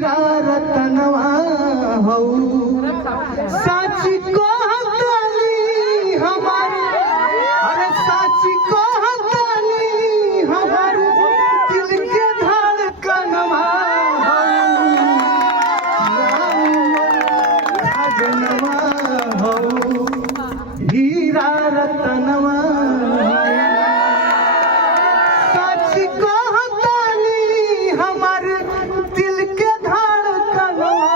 हीरा रतनवा हो साची कहतानी हमारी अरे साची कहतानी हमारी दिल के धड़कनवा खजनवा हो हीरा रतनवा साची कहतानी हमार दिल के धड़कनवा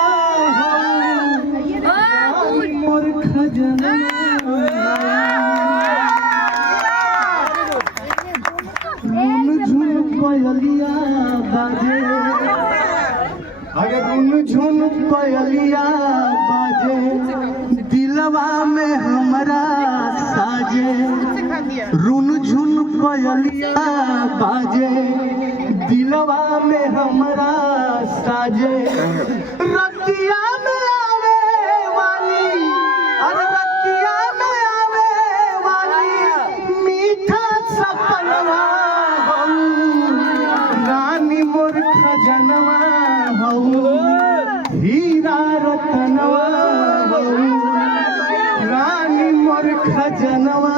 मोर खजनवा रुन झुन कोयलिया बाजे अरे रुन झुन कोयलिया बाजे दिलवा में हमरा साजे रुन झुन कोयलिया बाजे दिलवा में हमरा साजे रतिया में आवे वाली अरे रतिया में आवे वाली मीठा सपनवा हो रानी मोर खजनवा हो हीरा रतनवा हो रानी मोर खजनवा